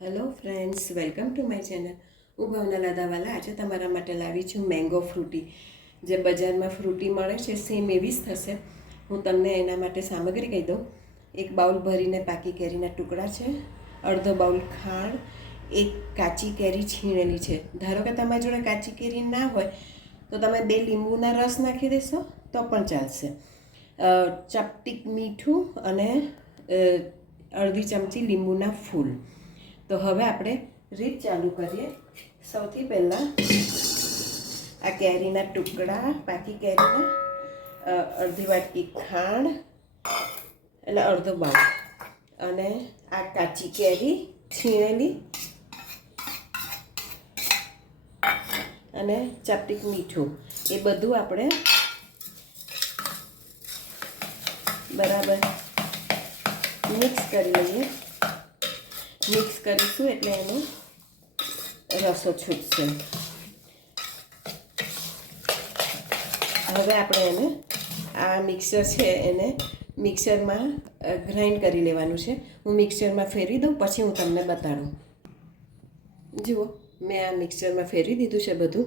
Hello friends, welcome to my channel. હું ભાવના લાદાવાલા આજે તમારા માટે લાવી છું મેંગો ફ્રૂટી. જે બજારમાં ફ્રૂટી મળે છે સેમ એવી જ થશે. હું તમને એના માટે સામગ્રી કહી દઉં. એક બાઉલ ભરીને પાકી કેરીના ટુકડા છે, અડધો બાઉલ ખાંડ, એક કાચી કેરી છીણેલી છે. ધારો કે તમારી જોડે કાચી કેરી ના હોય તો તમે 2 લીંબુના રસ નાખી દેશો તો પણ ચાલશે. ચપટીક મીઠું અને અડધી ચમચી લીંબુના ફૂલ. તો હવે આપણે રીત ચાલુ કરીએ. સૌથી પહેલાં આ કેરીના ટુકડા, પાકી કેરીના, અડધી વાટકી ખાંડ એટલે અડધો બાઉલ, અને આ કાચી કેરી છીણેલી અને ચપટીક મીઠું, એ બધું આપણે બરાબર મિક્સ કરી લઈએ. મિક્સ કરીશું એટલે એનો રસો છૂટશે. હવે આપણે એને આ મિક્સર છે એને મિક્સરમાં ગ્રાઇન્ડ કરી લેવાનું છે. હું મિક્સરમાં ફેરવી દઉં પછી હું તમને બતાડું. જુઓ, મેં આ મિક્સરમાં ફેરવી દીધું છે બધું.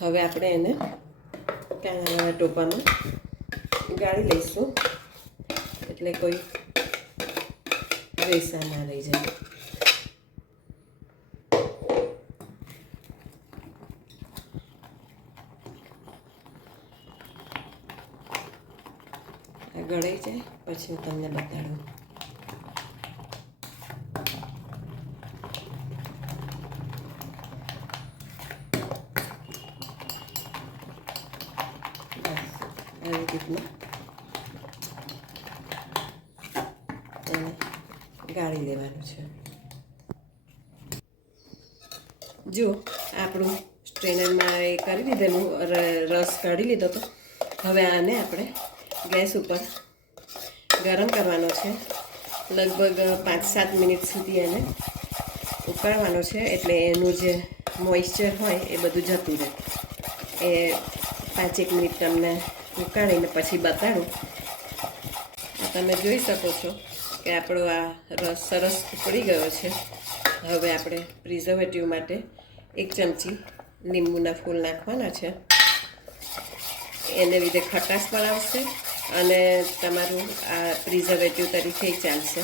હવે આપણે એને ટોપામાં ગાળી લઈશું એટલે કોઈ રેસા ના રહી જાય. આ ગળાઈ જાય પછી હું તમને બતાડું. આવી રીતના એને ગાળી લેવાનું છે. જો આપણું સ્ટ્રેનરમાં એ કરી દીધેલું, રસ કાઢી લીધો તો હવે આને આપણે ગેસ ઉપર ગરમ કરવાનો છે. લગભગ 5-7 મિનિટ સુધી એને ઉકાળવાનો છે એટલે એનું જે મોઇશ્ચર હોય એ બધું જતું રહે. એ 5-1 મિનિટ તમને ઉકાળીને પછી બતાડું. તમે જોઈ શકો છો કે આપણો આ રસ સરસ ઉકળી ગયો છે. હવે આપણે પ્રિઝર્વેટિવ માટે 1 ચમચી લીંબુના ફૂલ નાખવાના છે. એને લીધે ખટાશ પણ આવશે અને તમારું આ પ્રિઝર્વેટિવ તરીકે ચાલશે.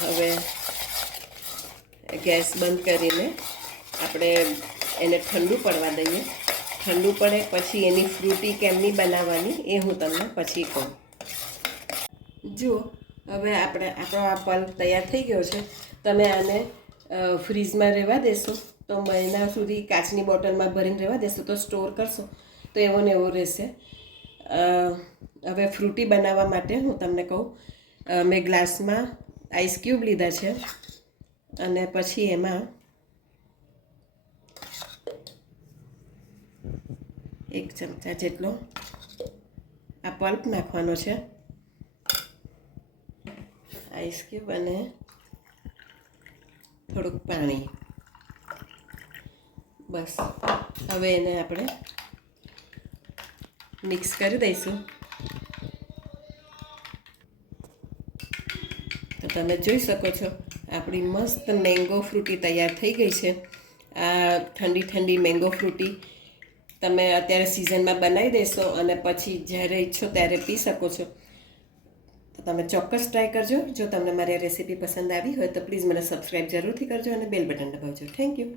હવે ગેસ બંધ કરીને આપણે એને ઠંડુ પડવા દઈએ. ઠંડુ પડે પછી એની ફ્રૂટી કેમની બનાવવાની એ હું તમને પછી કહું. જુઓ, હવે આપણો આ પલ્પ તૈયાર થઈ ગયો છે. તમે આને ફ્રીઝમાં રહેવા દેશો તો મહિના સુધી, કાચની બોટલમાં ભરીને રહેવા દેશો તો સ્ટોર કરશો તો એવો ને એવો રહેશે. હવે ફ્રૂટી બનાવવા માટે હું તમને કહું. મેં ગ્લાસમાં આઈસ ક્યુબ લીધા છે અને પછી એમાં 1 ચમચા જેટલો આ પલ્પ નાખવાનો છે. આઈસ ક્યુબ અને થોડુંક પાણી, બસ. હવે એને આપણે મિક્સ કરી દઈશું. તો તમે જોઈ શકો છો આપણી મસ્ત મેંગો ફ્રૂટી તૈયાર થઈ ગઈ છે. આ ઠંડી ઠંડી મેંગો ફ્રૂટી તમે અત્યારે સિઝનમાં બનાવી દેશો અને પછી જ્યારે ઈચ્છો ત્યારે પી શકો છો. તો તમે ચોક્કસ ટ્રાય કરજો. જો તમને મારી આ રેસીપી પસંદ આવી હોય તો પ્લીઝ મને સબસ્ક્રાઈબ જરૂરથી કરજો અને બેલ બટન દબાવજો. Thank you.